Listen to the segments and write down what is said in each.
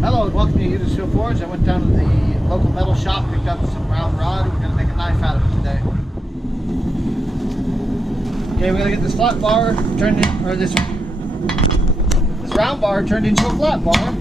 Hello and welcome to Utah Steel Forge. I went down to the local metal shop, picked up some round rod. We're going to make a knife out of it today. Okay, we're going to get this flat bar turned in, or this round bar turned into a flat bar.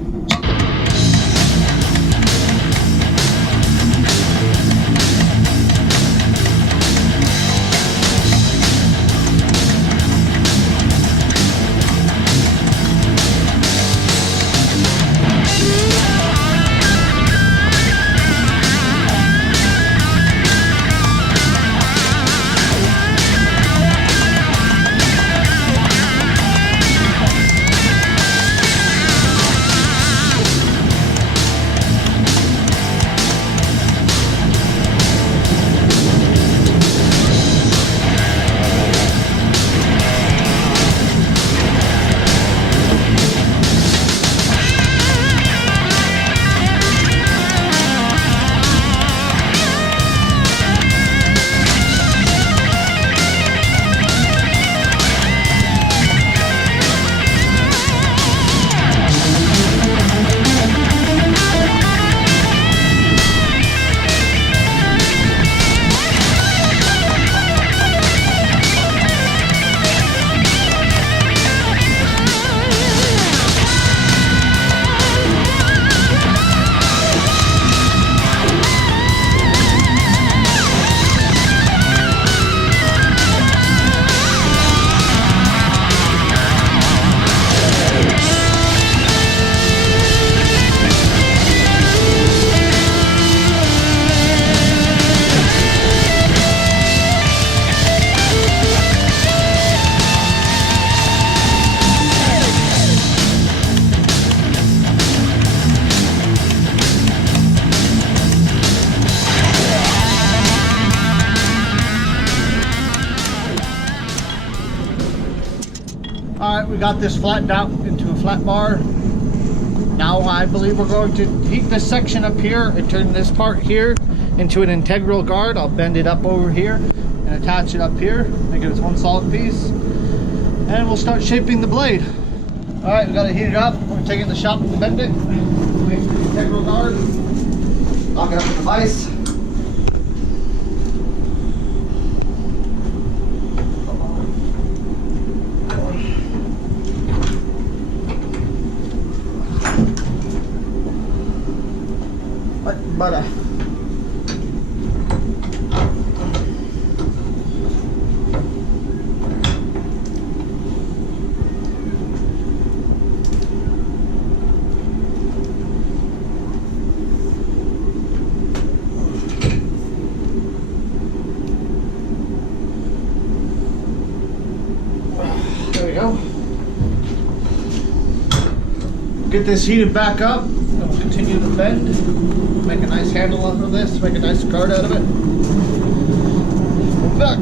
Alright, we got this flattened out into a flat bar. Now I believe we're going to heat this section up here and turn this part here into an integral guard. I'll bend it up over here and attach it up here, make it as one solid piece. And we'll start shaping the blade. Alright, we got to heat it up. We're going to take it in the shop and bend it. Make the integral guard. Lock it up with the vise. Butter. There we go. Get this heated back up and we'll continue the bend. Make a nice handle out of this, make a nice guard out of it. Back.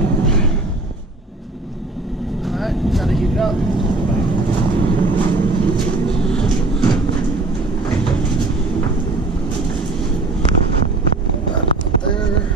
Alright, gotta heat it up. That up there.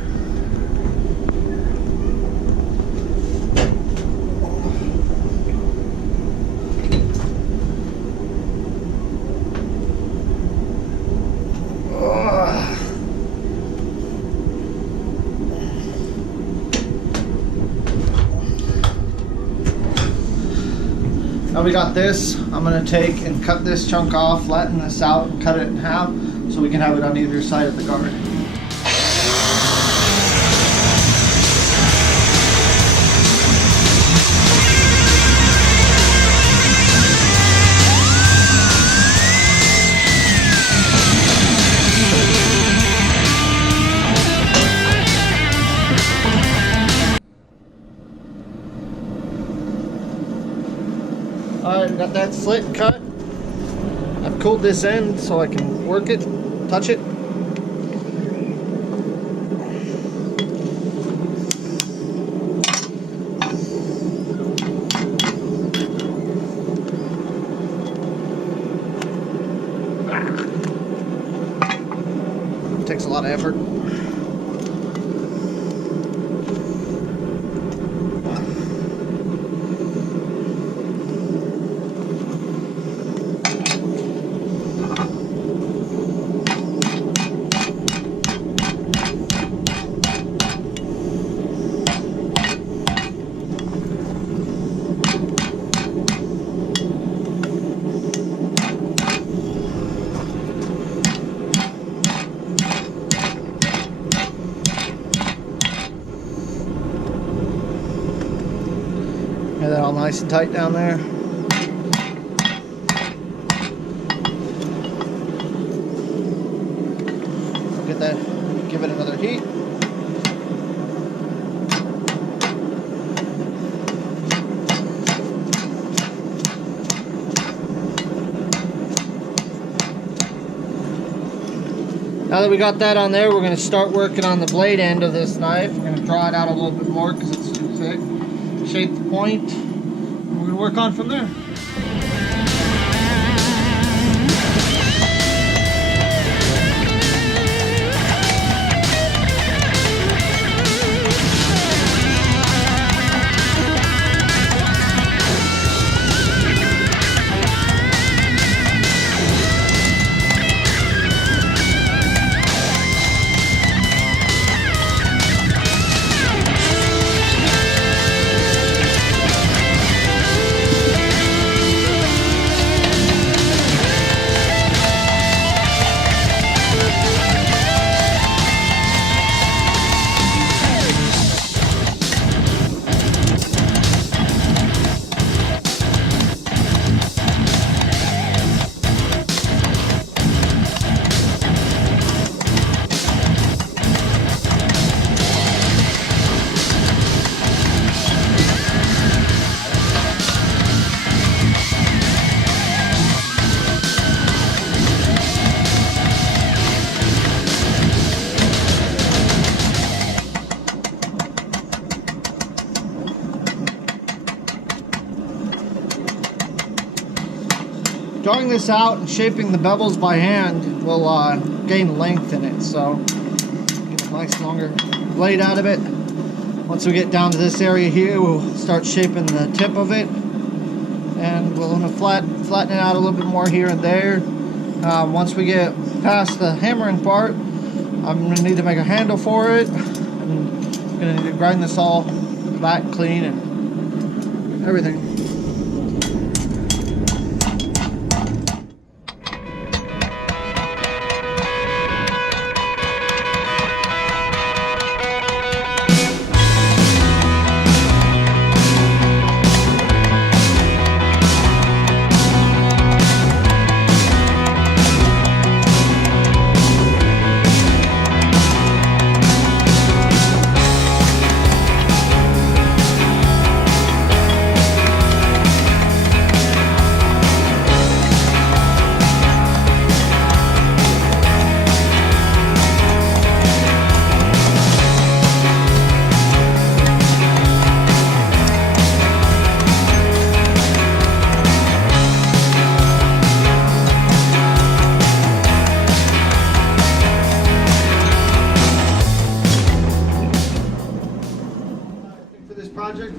Now we got this. I'm going to take and cut this chunk off, flatten this out, and cut it in half so we can have it on either side of the guard. Alright, got that slit cut. I've cooled this end so I can work it, touch it. Takes a lot of effort. nice and tight down there. Get that, give it another heat. Now that we got that on there, we're going to start working on the blade end of this knife. We're going to draw it out a little bit more because it's too thick. Shape the point. And we're going to work on from there. Drawing this out and shaping the bevels by hand will gain length in it, so get a nice longer blade out of it. Once we get down to this area here, we'll start shaping the tip of it, and we'll flatten it out a little bit more here and there. Once we get past the hammering part, I'm going to need to make a handle for it. I'm going to need to grind this all back clean and everything.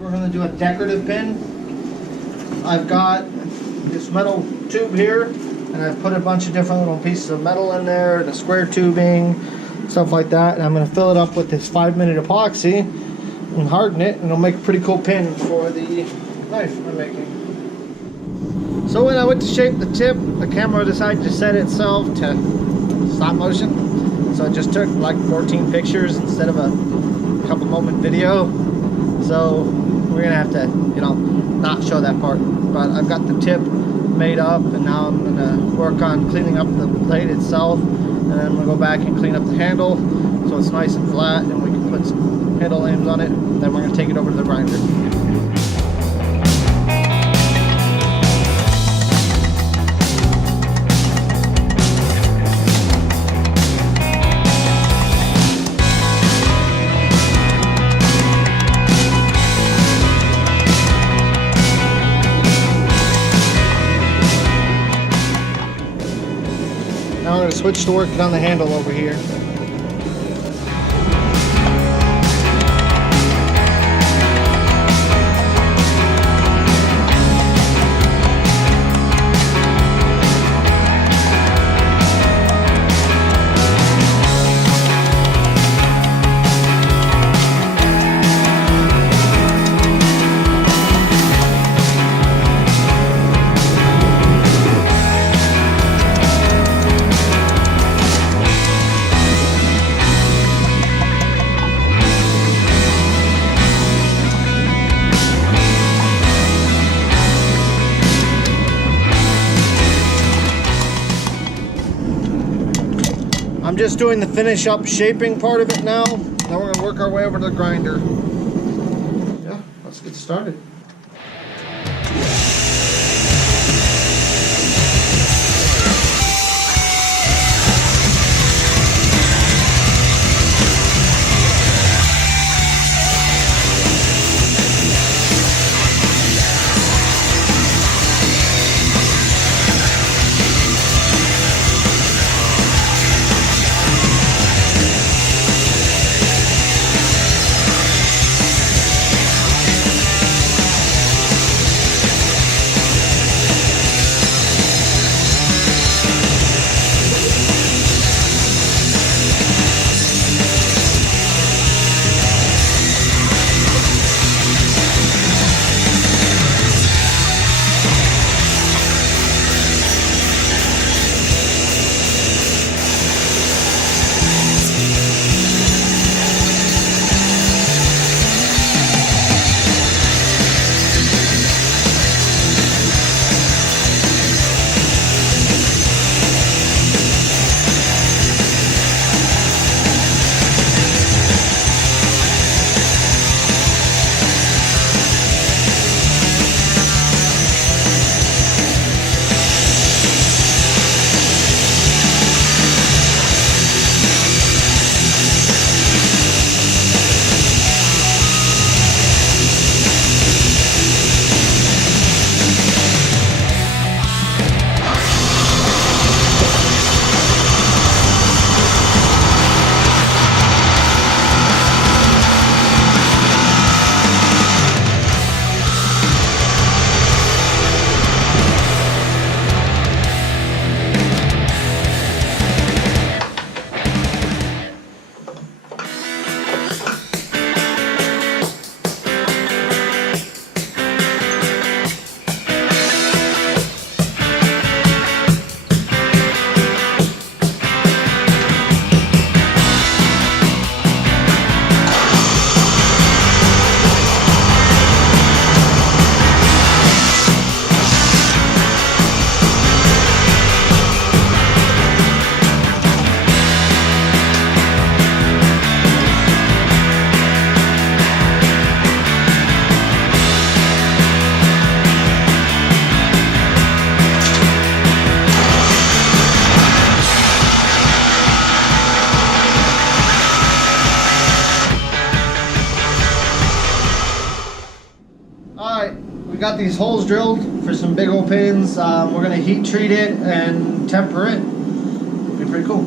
We're going to do a decorative pin. I've got this metal tube here, and I've put a bunch of different little pieces of metal in there, the square tubing, stuff like that, and I'm going to fill it up with this 5-minute epoxy and harden it, and it'll make a pretty cool pin for the knife I'm making. So when I went to shape the tip, the camera decided to set itself to stop motion, so I just took like 14 pictures instead of a couple moment video. So we're gonna have to, you know, not show that part. But I've got the tip made up, and now I'm gonna work on cleaning up the blade itself, and then I'm gonna go back and clean up the handle so it's nice and flat, and we can put some handle names on it. Then we're gonna take it over to the grinder. Now I'm going to switch to working on the handle over here. I'm just doing the finish up shaping part of it now. Now we're gonna work our way over to the grinder. Yeah, let's get started. We got these holes drilled for some big old pins. We're gonna heat treat it and temper it. It'll be pretty cool.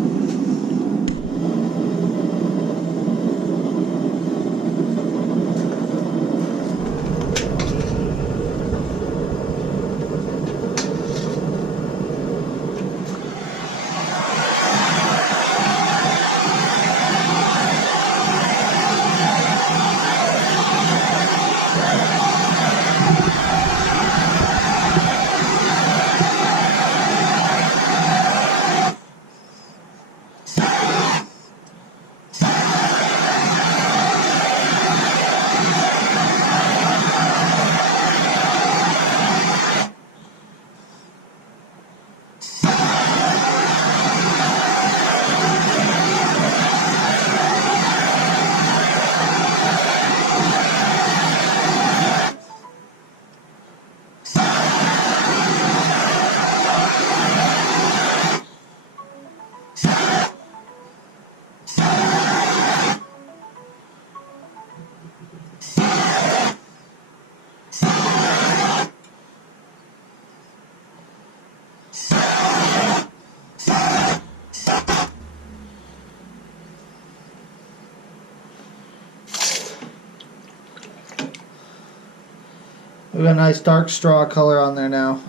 We got a nice dark straw color on there now.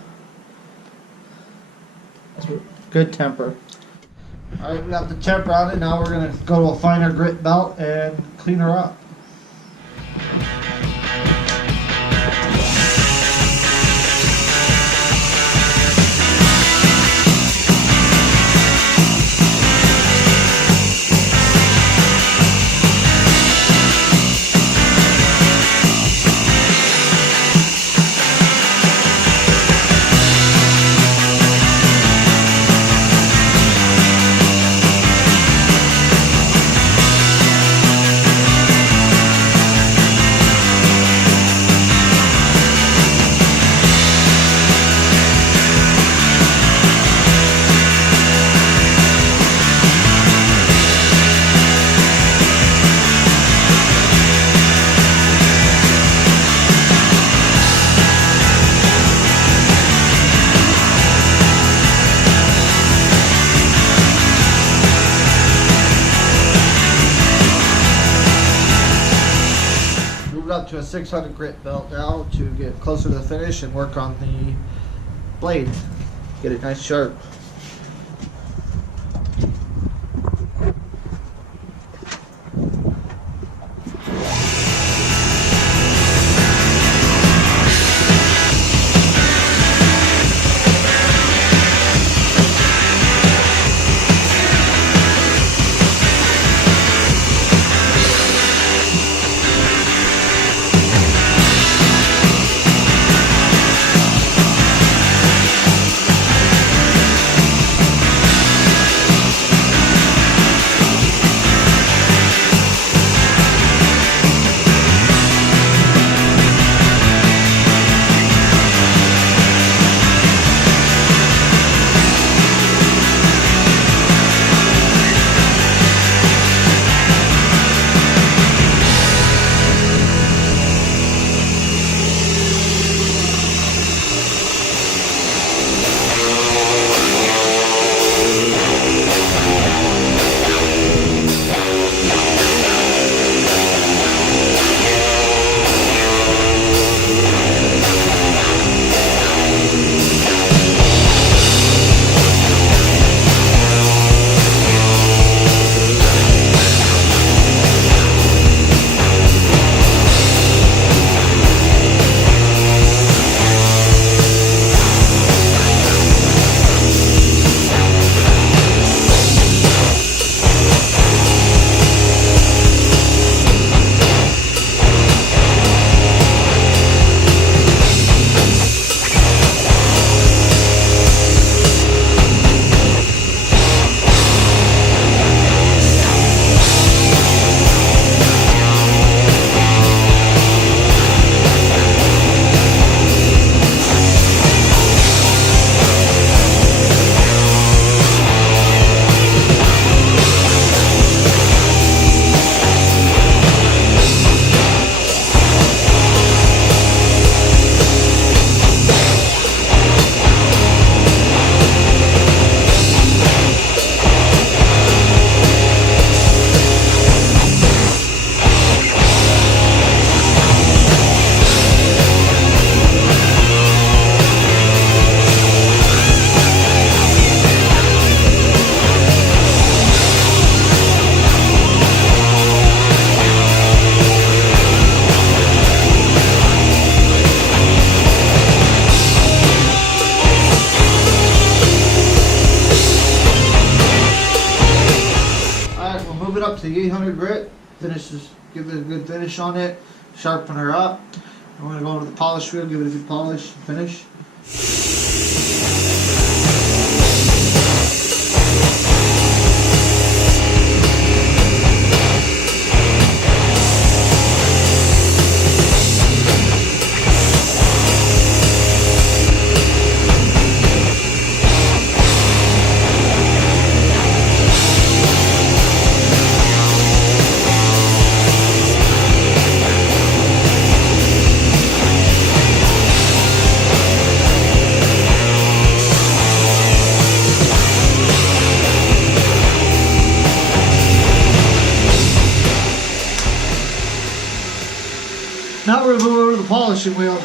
Good temper. Alright, we got the temper on it. Now we're going to go to a finer grit belt and clean her up. a 600 grit belt now to get closer to the finish and work on the blade. Get it nice sharp. Up to the 800 grit, give it a good finish on it, sharpen her up. I'm going to go into the polish wheel, give it a good polish, finish. Now we're going to move over to the polishing wheel.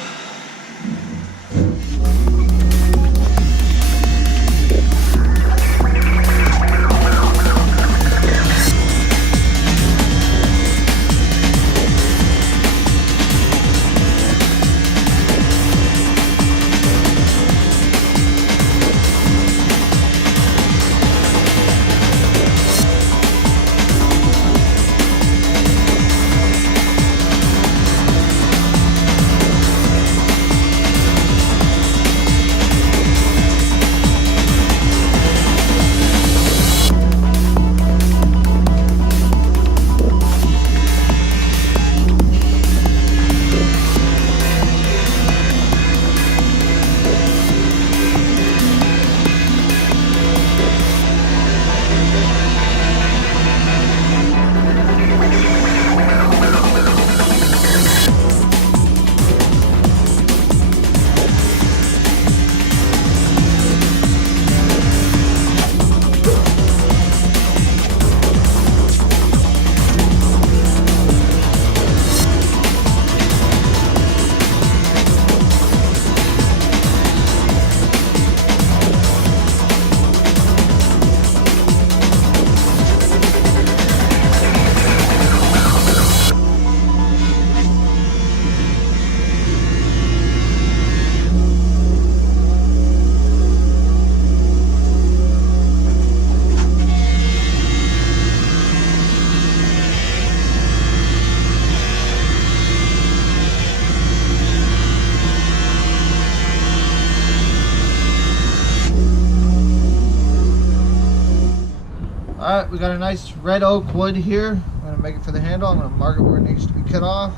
Alright, we got a nice red oak wood here. I'm going to make it for the handle. I'm going to mark it where it needs to be cut off.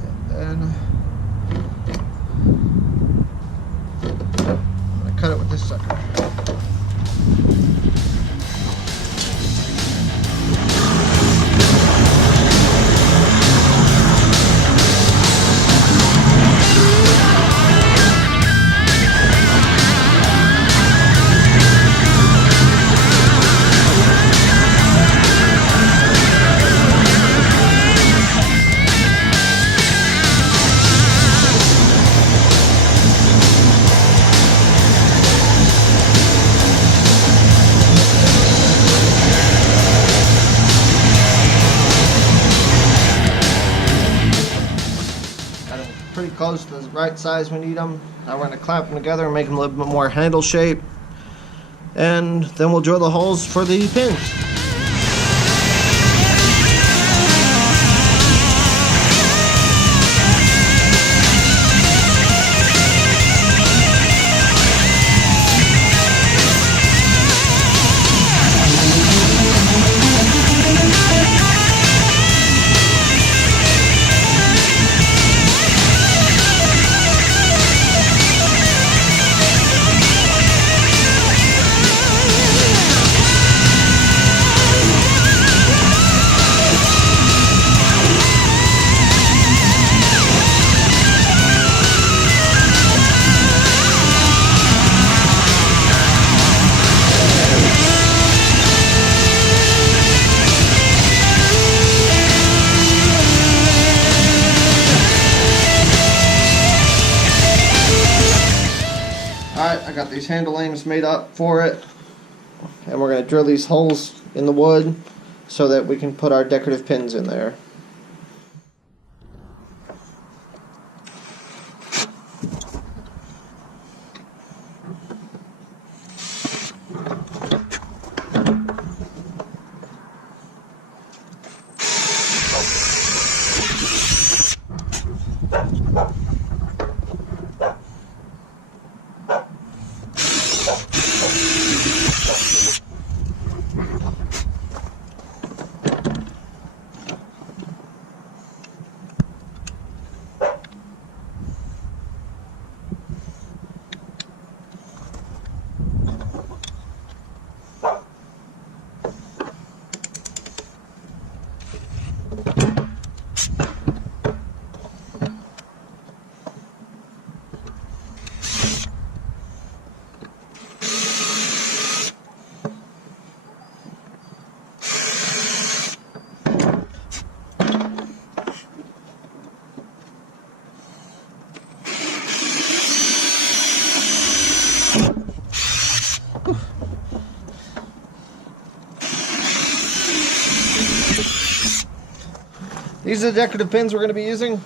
And then I'm going to cut it with this sucker. Pretty close to the right size we need them. Now we're going to clamp them together and make them a little bit more handle shape. And then we'll drill the holes for the pins. Alright, I got these handle aims made up for it, and we're going to drill these holes in the wood so that we can put our decorative pins in there. These are the decorative pins we're going to be using.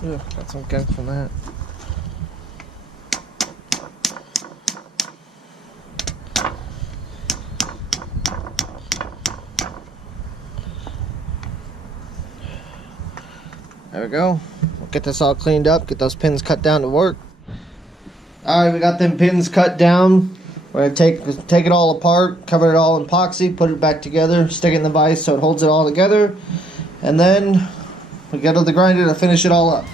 Ugh, got some gunk from that. There we go. We'll get this all cleaned up, get those pins cut down to work. Alright, we got them pins cut down. We're going to take it all apart, cover it all in epoxy, put it back together, stick it in the vise so it holds it all together. And then we go to the grinder to finish it all up.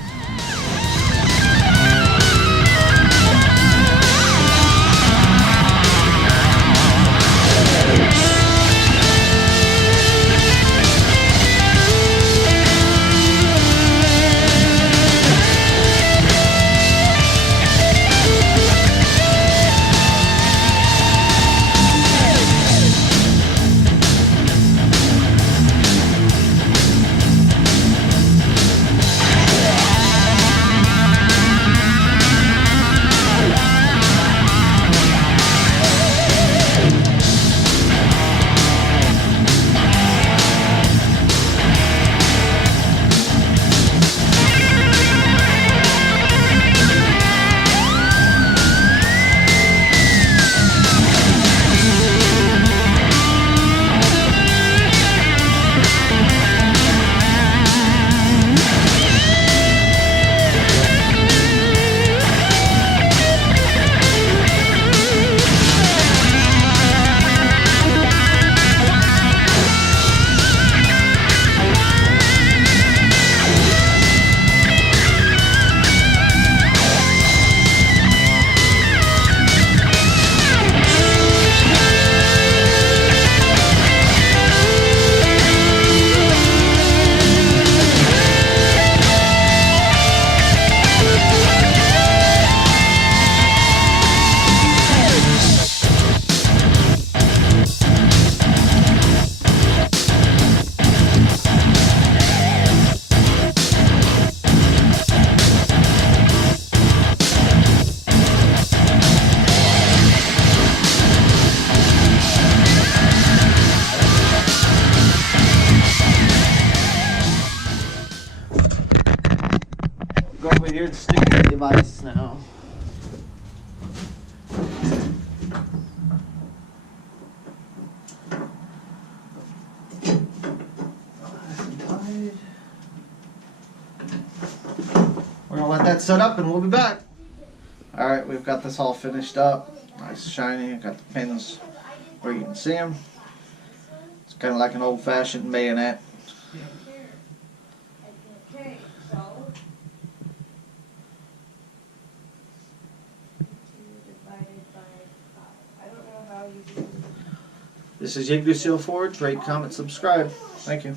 Go over here and stick the device now. We're gonna let that set up and we'll be back. Alright, we've got this all finished up. Nice shiny. Got the pins where you can see them. It's kind of like an old-fashioned bayonet. This is Yggdrasil Forge. Rate, comment, subscribe. Thank you.